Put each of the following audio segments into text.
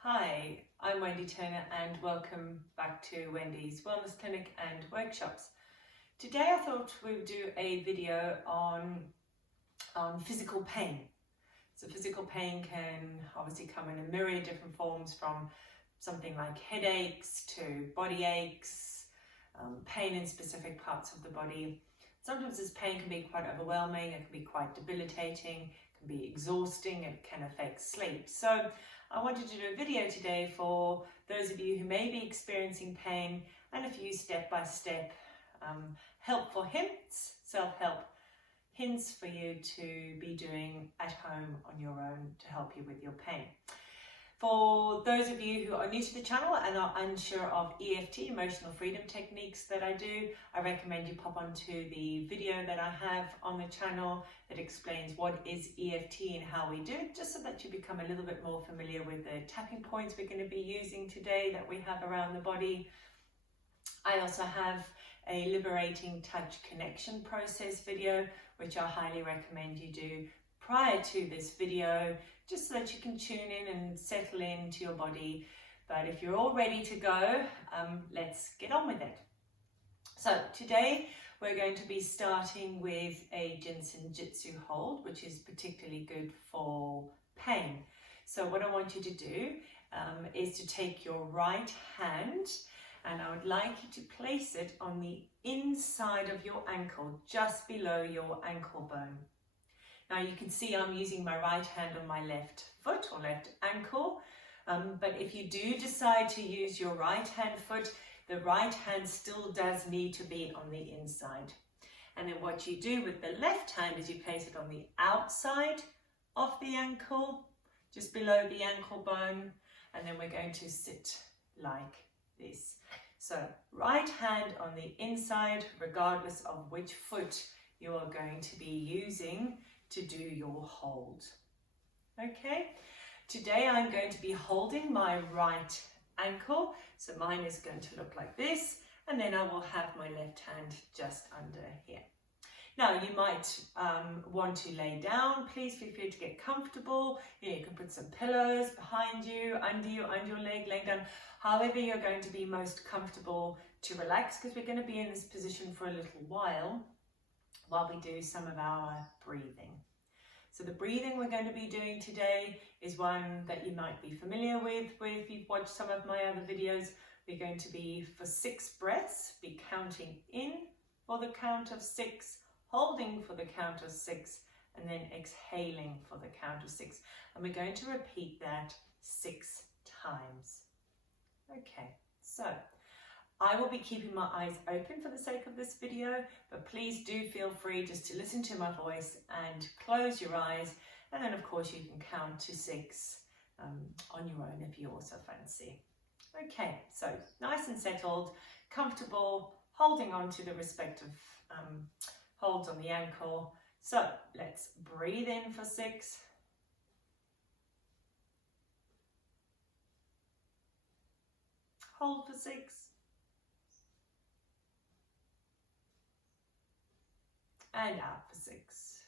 Hi, I'm Wendy Turner and welcome back to Wendy's Wellness Clinic and Workshops. Today I thought we would do a video on physical pain. So physical pain can obviously come in a myriad of different forms, from something like headaches to body aches, pain in specific parts of the body. Sometimes this pain can be quite overwhelming, it can be quite debilitating, it can be exhausting, it can affect sleep. So I wanted to do a video today for those of you who may be experiencing pain, and a few step-by-step helpful hints, self-help hints for you to be doing at home on your own to help you with your pain. For those of you who are new to the channel and are unsure of EFT, emotional freedom techniques that I do, I recommend you pop onto the video that I have on the channel that explains what is EFT and how we do it, just so that you become a little bit more familiar with the tapping points we're going to be using today that we have around the body. I also have a Liberating Touch connection process video, which I highly recommend you do prior to this video, just so that you can tune in and settle into your body. But if you're all ready to go, let's get on with it. So today we're going to be starting with a Jin Shin Jyutsu hold, which is particularly good for pain. So what I want you to do is to take your right hand, and I would like you to place it on the inside of your ankle, just below your ankle bone. Now you can see I'm using my right hand on my left foot or left ankle, but if you do decide to use your right hand foot, the right hand still does need to be on the inside. And then what you do with the left hand is you place it on the outside of the ankle, just below the ankle bone, and then we're going to sit like this. So right hand on the inside, regardless of which foot you are going to be using to do your hold. Okay, today I'm going to be holding my right ankle, so mine is going to look like this, and then I will have my left hand just under here. Now you might want to lay down. Please feel free to get comfortable. You can put some pillows behind you, under your leg, laying down, however you're going to be most comfortable to relax, because we're going to be in this position for a little while we do some of our breathing. So the breathing we're going to be doing today is one that you might be familiar with if you've watched some of my other videos. We're going to be, for 6 breaths, be counting in for the count of 6, holding for the count of 6, and then exhaling for the count of 6. And we're going to repeat that 6 times. Okay, so I will be keeping my eyes open for the sake of this video, but please do feel free just to listen to my voice and close your eyes, and then of course you can count to 6 on your own if you also fancy. Okay, so nice and settled, comfortable, holding on to the respective holds on the ankle. So let's breathe in for 6. Hold for 6. And out for 6.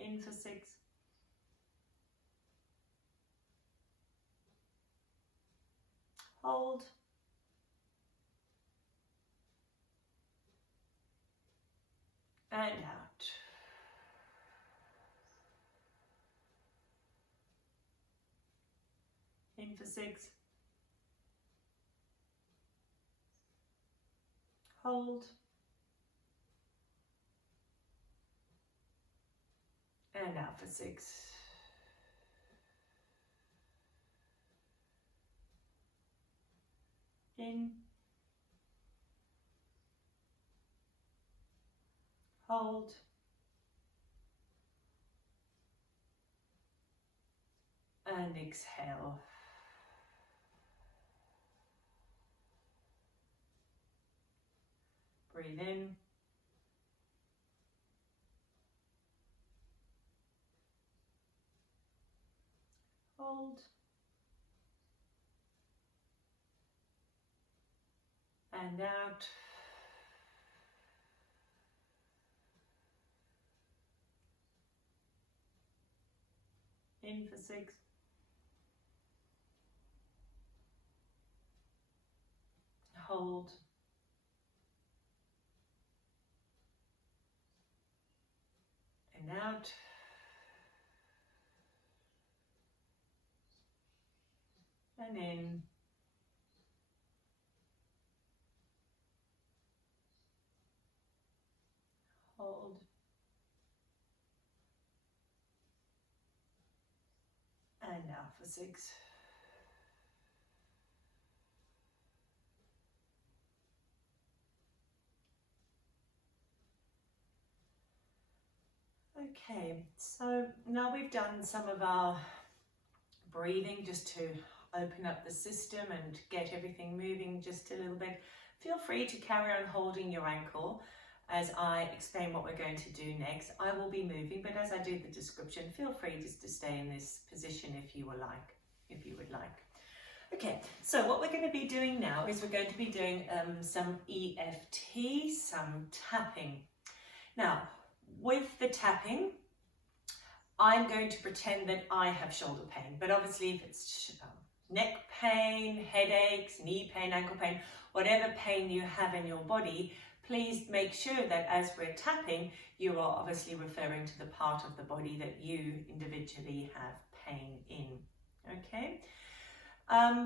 In for 6. Hold. And out. In for 6. Hold. And out for 6. In. Hold. And exhale. Breathe in. Hold. And out. In for 6. Hold. And out. And in. Hold. And now for 6. Okay, so now we've done some of our breathing just to open up the system and get everything moving just a little bit. Feel free to carry on holding your ankle as I explain what we're going to do next. I will be moving, but as I do the description, feel free just to stay in this position if you would like. Okay, so what we're going to be doing now is we're going to be doing some EFT, some tapping. Now, with the tapping, I'm going to pretend that I have shoulder pain, but obviously if it's neck pain, headaches, knee pain, ankle pain, whatever pain you have in your body, please make sure that as we're tapping, you are obviously referring to the part of the body that you individually have pain in, okay?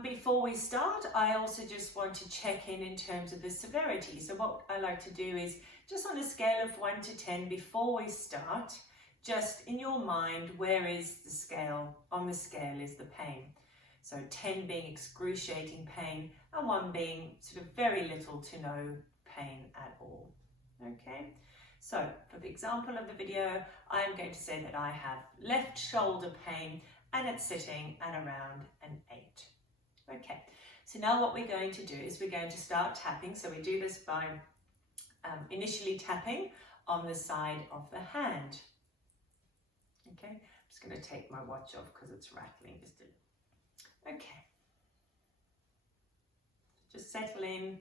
Before we start, I also just want to check in terms of the severity. So what I like to do is just on a scale of 1 to 10 before we start, just in your mind, where is the scale? On the scale is the pain. So 10 being excruciating pain and 1 being sort of very little to no pain at all. Okay, so for the example of the video, I'm going to say that I have left shoulder pain and it's sitting at around an 8. Okay, so now what we're going to do is we're going to start tapping. So we do this by initially tapping on the side of the hand. Okay, I'm just going to take my watch off because it's rattling just a little. Okay, just settle in.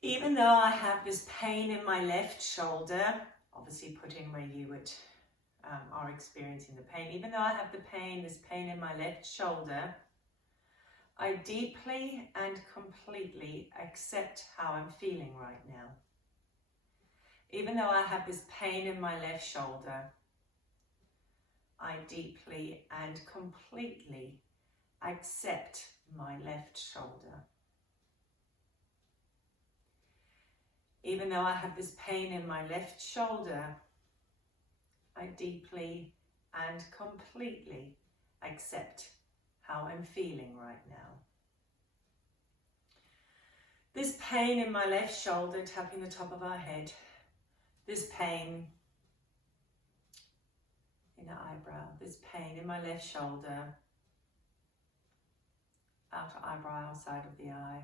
Even though I have this pain in my left shoulder, obviously put in where you would are experiencing the pain. Even though I have this pain in my left shoulder, I deeply and completely accept how I'm feeling right now. Even though I have this pain in my left shoulder, I deeply and completely accept my left shoulder. Even though I have this pain in my left shoulder, I deeply and completely accept how I'm feeling right now. This pain in my left shoulder, tapping the top of our head, this pain in the eyebrow, this pain in my left shoulder, outer eyebrow, side of the eye,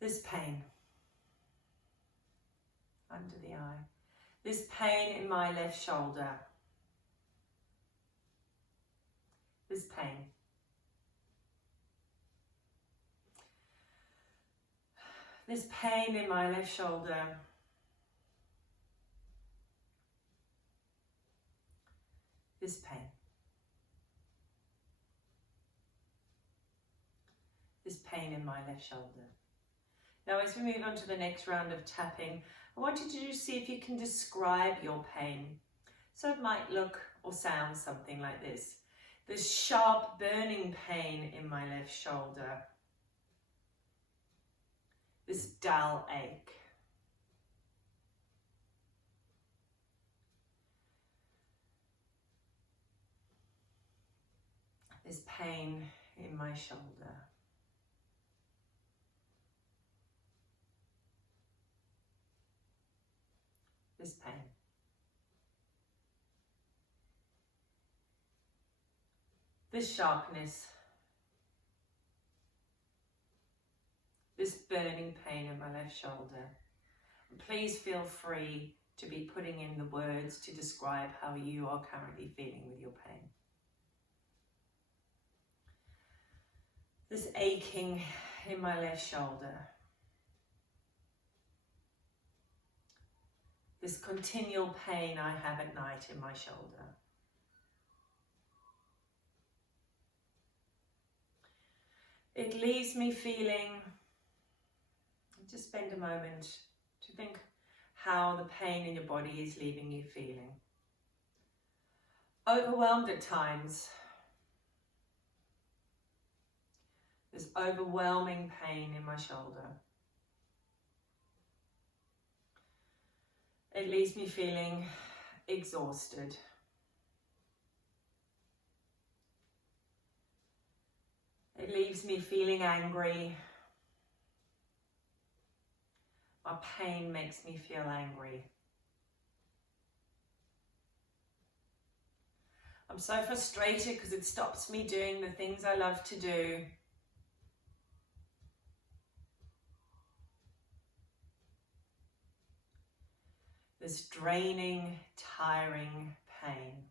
this pain under the eye, this pain in my left shoulder, this pain, this pain in my left shoulder, this pain, this pain in my left shoulder. Now as we move on to the next round of tapping, I want you to just see if you can describe your pain. So it might look or sound something like this. This sharp burning pain in my left shoulder. This dull ache. This pain in my shoulder. This pain. This sharpness. This burning pain in my left shoulder. And please feel free to be putting in the words to describe how you are currently feeling with your pain. This aching in my left shoulder. This continual pain I have at night in my shoulder. it leaves me feeling, just spend a moment to think how the pain in your body is leaving you feeling. Overwhelmed at times. There's overwhelming pain in my shoulder. It leaves me feeling exhausted. It leaves me feeling angry. My pain makes me feel angry. I'm so frustrated because it stops me doing the things I love to do. This draining, tiring pain.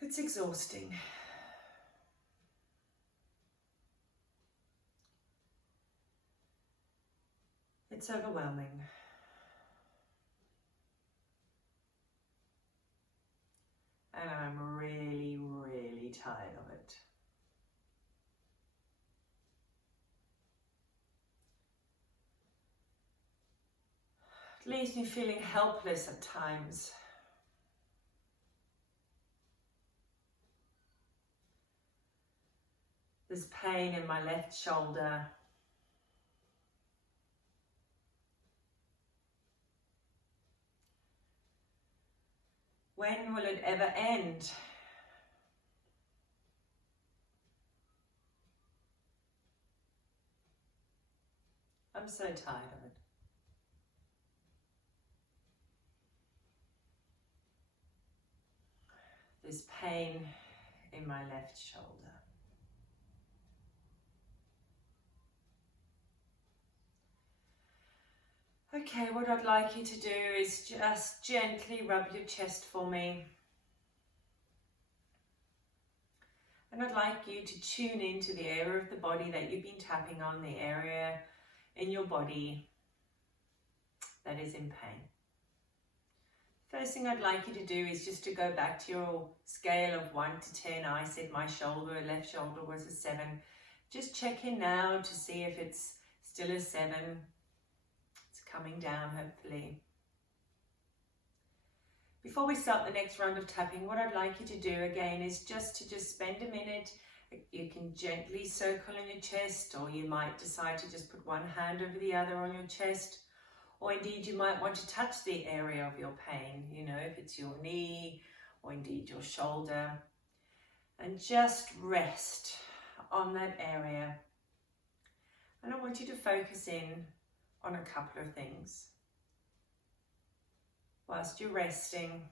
It's exhausting. It's overwhelming. And I'm really, really tired of it. It leaves me feeling helpless at times. There's pain in my left shoulder. When will it ever end? I'm so tired of it. There's pain in my left shoulder. Okay, what I'd like you to do is just gently rub your chest for me. And I'd like you to tune into the area of the body that you've been tapping on, the area in your body that is in pain. First thing I'd like you to do is just to go back to your scale of 1 to 10. I said my left shoulder was a 7. Just check in now to see if it's still a 7. Coming down, hopefully. Before we start the next round of tapping, what I'd like you to do again is just spend a minute. You can gently circle on your chest, or you might decide to just put one hand over the other on your chest, or indeed you might want to touch the area of your pain, you know, if it's your knee or indeed your shoulder, and just rest on that area. And I want you to focus in on a couple of things. Whilst you're resting,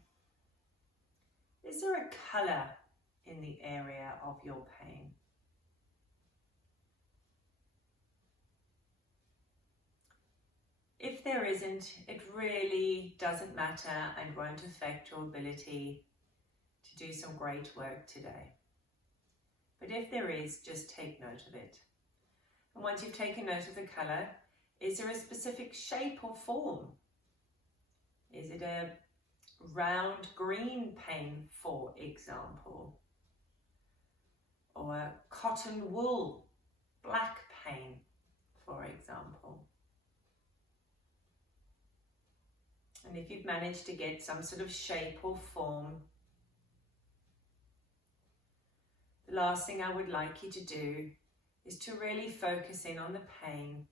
is there a colour in the area of your pain? If there isn't, it really doesn't matter and won't affect your ability to do some great work today. But if there is, just take note of it. And once you've taken note of the colour, is there a specific shape or form? Is it a round green pain, for example? Or a cotton wool black pain, for example? And if you've managed to get some sort of shape or form, the last thing I would like you to do is to really focus in on the pain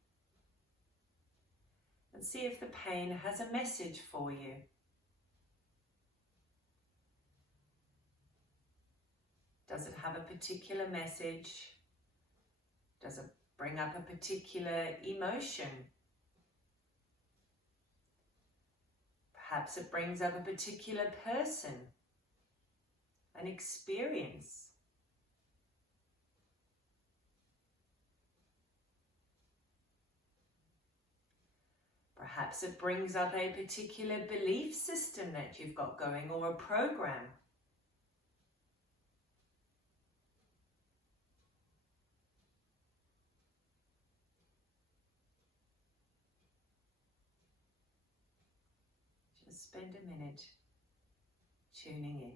and see if the pain has a message for you. Does it have a particular message? Does it bring up a particular emotion? Perhaps it brings up a particular person, an experience. Perhaps it brings up a particular belief system that you've got going, or a program. Just spend a minute tuning in.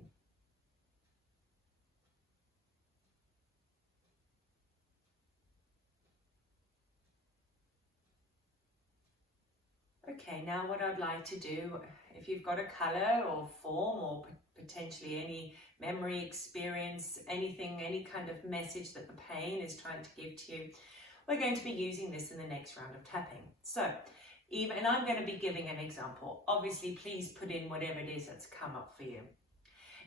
Okay, now what I'd like to do, if you've got a colour or form or potentially any memory, experience, anything, any kind of message that the pain is trying to give to you, we're going to be using this in the next round of tapping. So, and I'm going to be giving an example. Obviously, please put in whatever it is that's come up for you.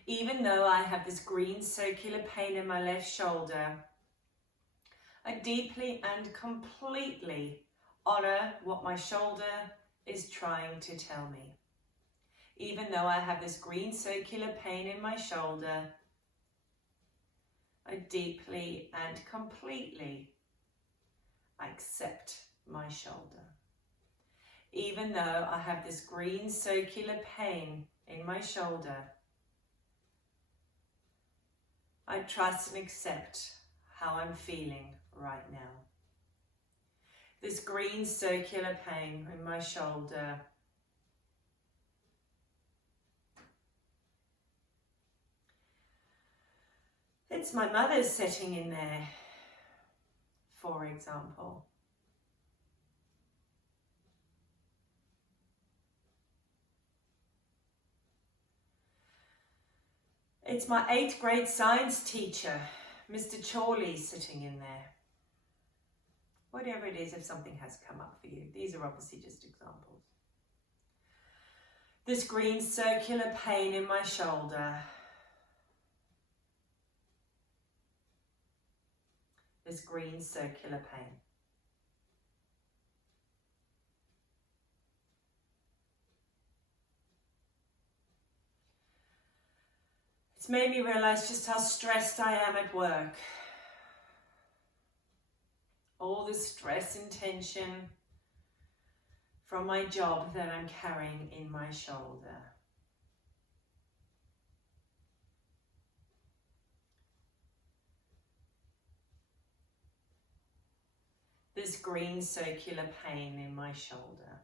Even though I have this green circular pain in my left shoulder, I deeply and completely honour what my shoulder is trying to tell me. Even though I have this green circular pain in my shoulder, I deeply and completely accept my shoulder. Even though I have this green circular pain in my shoulder, I trust and accept how I'm feeling right now. This green circular pain in my shoulder, it's my mother's sitting in there, for example. It's my 8th grade science teacher, Mr. Chorley, sitting in there. Whatever it is, if something has come up for you. These are obviously just examples. This green circular pain in my shoulder. This green circular pain. It's made me realize just how stressed I am at work. All the stress and tension from my job that I'm carrying in my shoulder. This green circular pain in my shoulder.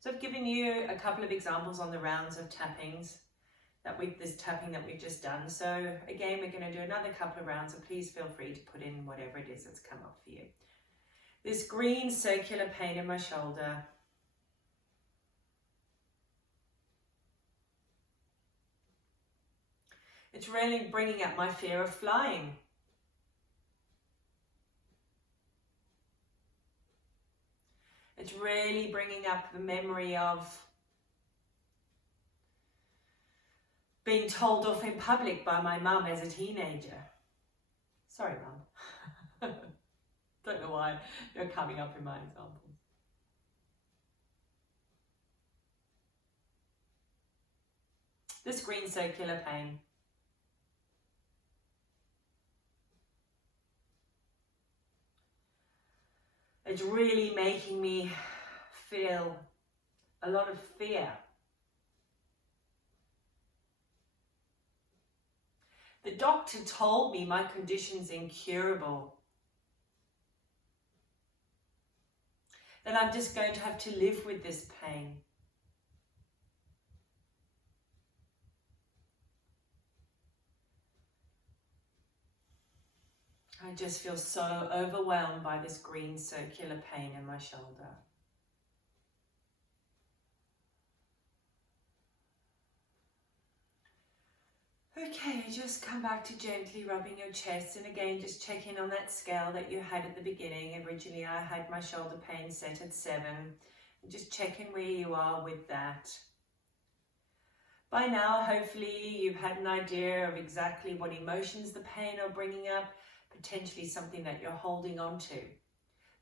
So I've given you a couple of examples on the rounds of tappings this tapping that we've just done. So again, we're going to do another couple of rounds, so please feel free to put in whatever it is that's come up for you. This green circular pain in my shoulder. It's really bringing up my fear of flying. It's really bringing up the memory of being told off in public by my mum as a teenager. Sorry, Mum. Don't know why you're coming up in my examples. This green circular pain. It's really making me feel a lot of fear. The doctor told me my condition's incurable. That I'm just going to have to live with this pain. I just feel so overwhelmed by this green circular pain in my shoulder. Okay, just come back to gently rubbing your chest, and again just check in on that scale that you had at the beginning. Originally I had my shoulder pain set at 7. Just check in where you are with that. By now, hopefully you've had an idea of exactly what emotions the pain are bringing up, potentially something that you're holding on to.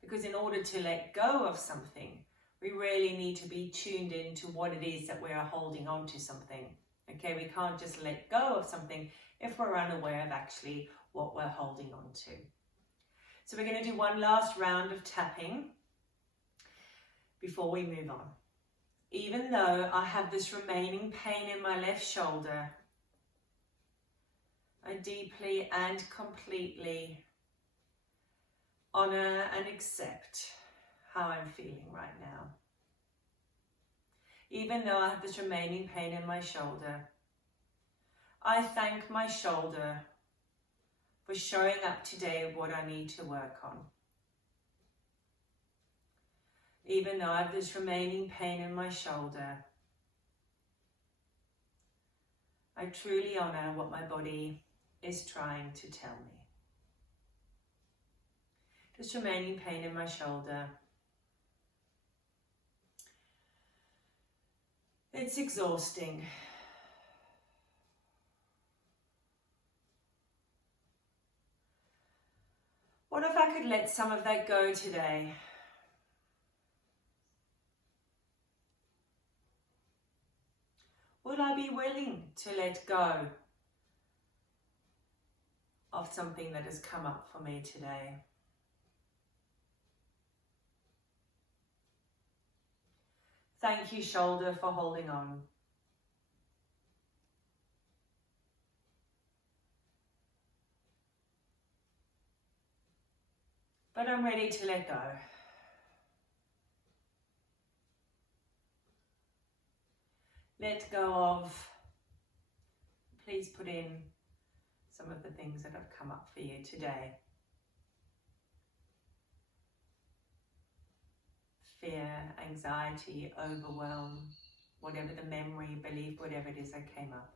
Because in order to let go of something, we really need to be tuned in to what it is that we are holding on to something. Okay, we can't just let go of something if we're unaware of actually what we're holding on to. So we're going to do one last round of tapping before we move on. Even though I have this remaining pain in my left shoulder, I deeply and completely honor and accept how I'm feeling right now. Even though I have this remaining pain in my shoulder, I thank my shoulder for showing up today of what I need to work on. Even though I have this remaining pain in my shoulder, I truly honor what my body is trying to tell me. This remaining pain in my shoulder. It's exhausting. What if I could let some of that go today? Would I be willing to let go of something that has come up for me today? Thank you, shoulder, for holding on. But I'm ready to let go. Let go of, please put in some of the things that have come up for you today. Fear, anxiety, overwhelm, whatever the memory, belief, whatever it is that came up.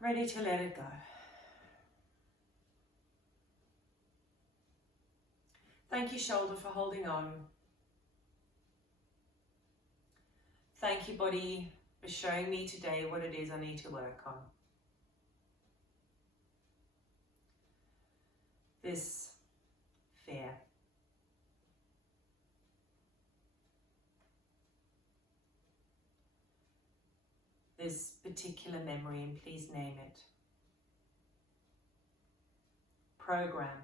Ready to let it go. Thank you, shoulder, for holding on. Thank you, body, for showing me today what it is I need to work on. This fear. This particular memory, and please name it. Program.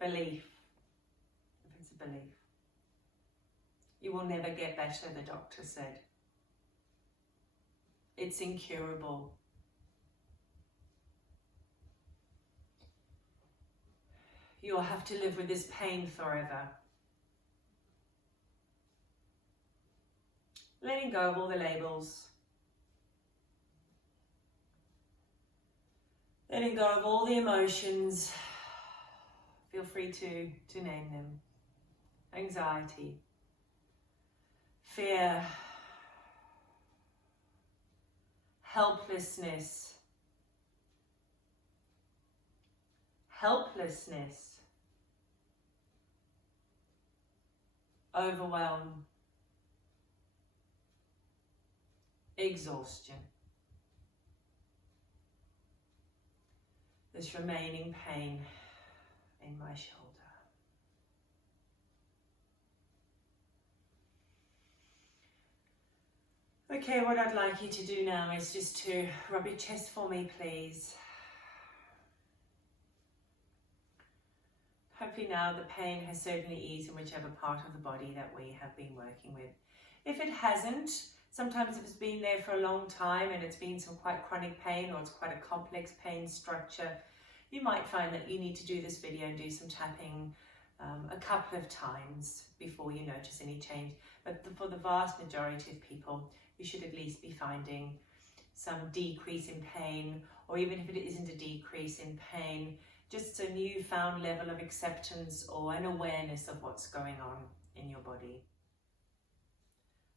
Belief, if it's a belief. You will never get better, the doctor said. It's incurable. You'll have to live with this pain forever. Letting go of all the labels. Letting go of all the emotions. Feel free to name them. Anxiety. Fear. Helplessness. Helplessness. Overwhelm. Exhaustion. This remaining pain in my shoulder. Okay, what I'd like you to do now is just to rub your chest for me, please. Hopefully now the pain has certainly eased in whichever part of the body that we have been working with. If it hasn't, sometimes if it's been there for a long time and it's been some quite chronic pain, or it's quite a complex pain structure, you might find that you need to do this video and do some tapping a couple of times before you notice any change. But for the vast majority of people, you should at least be finding some decrease in pain, or even if it isn't a decrease in pain, just a newfound level of acceptance or an awareness of what's going on in your body.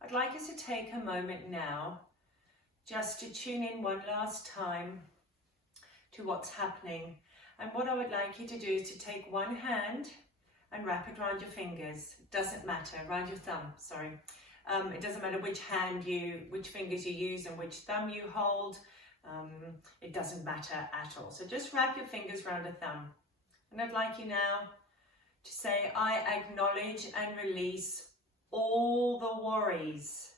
I'd like us to take a moment now just to tune in one last time to what's happening. And what I would like you to do is to take one hand and wrap it around your fingers. It doesn't matter, around your thumb, sorry. It doesn't matter which fingers you use and which thumb you hold. It doesn't matter at all. So just wrap your fingers around a thumb. And I'd like you now to say, I acknowledge and release all the worries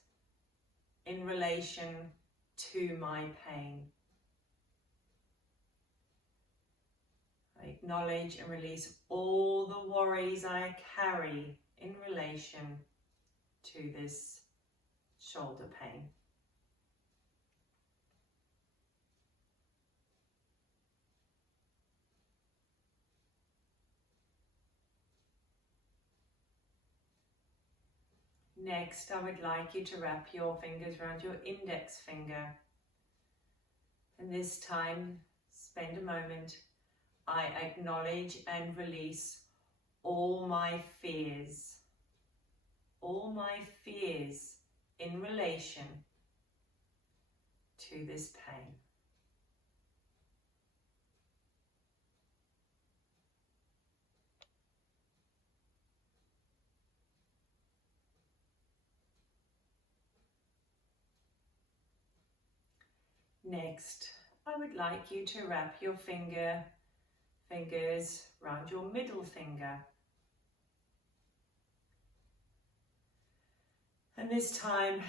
in relation to my pain. I acknowledge and release all the worries I carry in relation to this shoulder pain. Next, I would like you to wrap your fingers around your index finger. And this time, spend a moment I acknowledge and release all my fears in relation to this pain. Next, I would like you to wrap your fingers around your middle finger. And this time,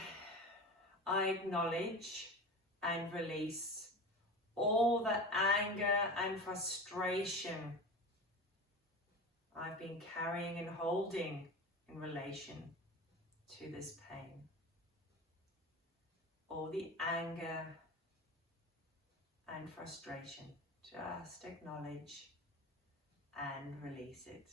I acknowledge and release all the anger and frustration I've been carrying and holding in relation to this pain. All the anger and frustration, just acknowledge and release it.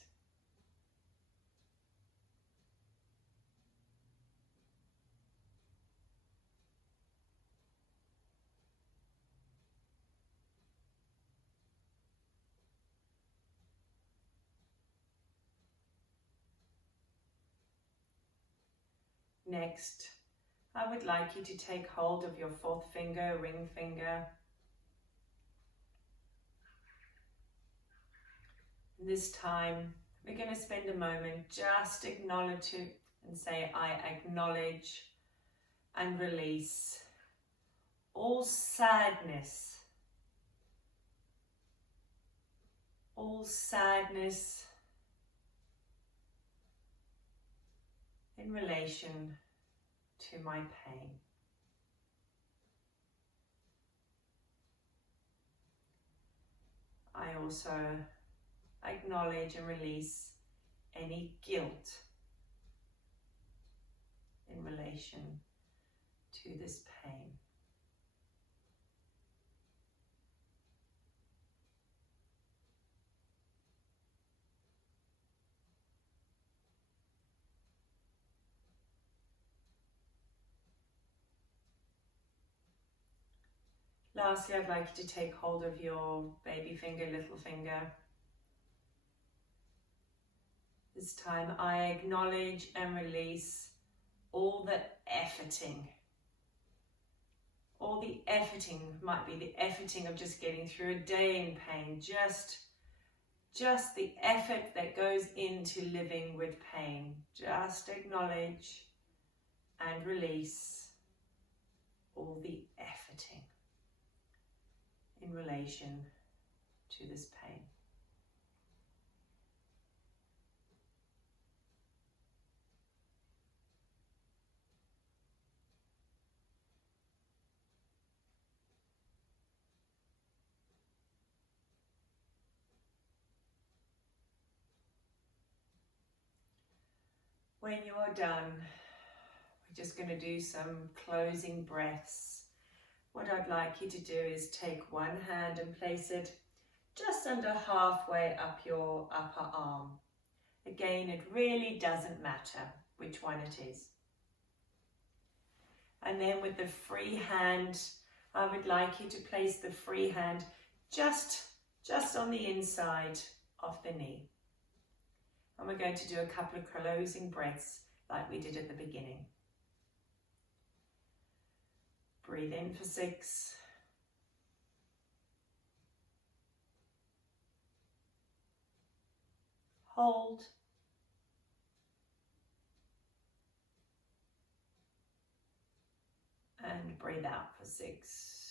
Next, I would like you to take hold of your fourth finger, ring finger. This time, we're going to spend a moment just acknowledge it and say, I acknowledge and release all sadness in relation to my pain. I also acknowledge and release any guilt in relation to this pain. Lastly, I'd like you to take hold of your baby finger, little finger. This time I acknowledge and release all the efforting. All the efforting might be the efforting of just getting through a day in pain, just the effort that goes into living with pain. Just acknowledge and release all the efforting in relation to this pain. When you are done, we're just going to do some closing breaths. What I'd like you to do is take one hand and place it just under halfway up your upper arm. Again, it really doesn't matter which one it is. And then with the free hand, I would like you to place the free hand just on the inside of the knee. And we're going to do a couple of closing breaths like we did at the beginning. Breathe in for 6. Hold. And breathe out for 6.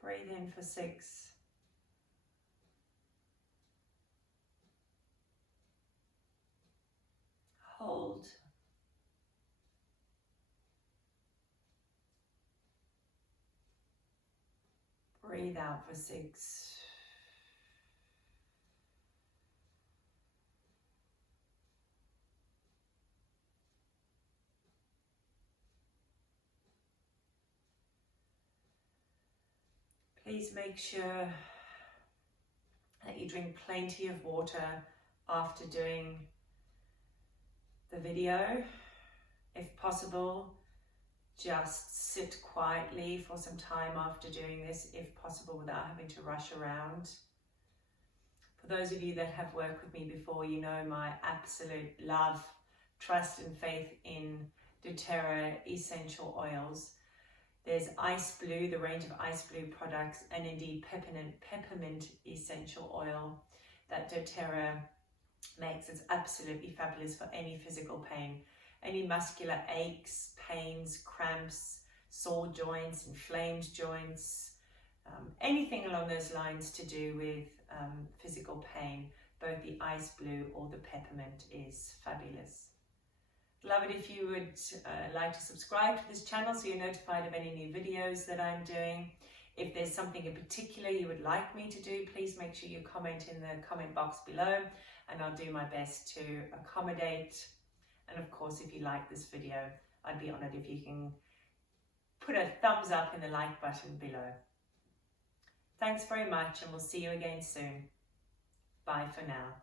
Breathe in for 6. Hold. Breathe out for 6. Please make sure that you drink plenty of water after doing the video. If possible, just sit quietly for some time after doing this, if possible, without having to rush around. For those of you that have worked with me before, you know my absolute love, trust and faith in doTERRA essential oils. There's Ice Blue, the range of Ice Blue products, and indeed peppermint essential oil that doTERRA makes. It's absolutely fabulous for any physical pain, any muscular aches, pains, cramps, sore joints, inflamed joints, anything along those lines to do with physical pain. Both the Ice Blue or the peppermint is fabulous. Love it if you would like to subscribe to this channel so you're notified of any new videos that I'm doing. If there's something in particular you would like me to do, please make sure you comment in the comment box below and I'll do my best to accommodate. And of course, if you like this video, I'd be honored if you can put a thumbs up in the like button below. Thanks very much, and we'll see you again soon. Bye for now.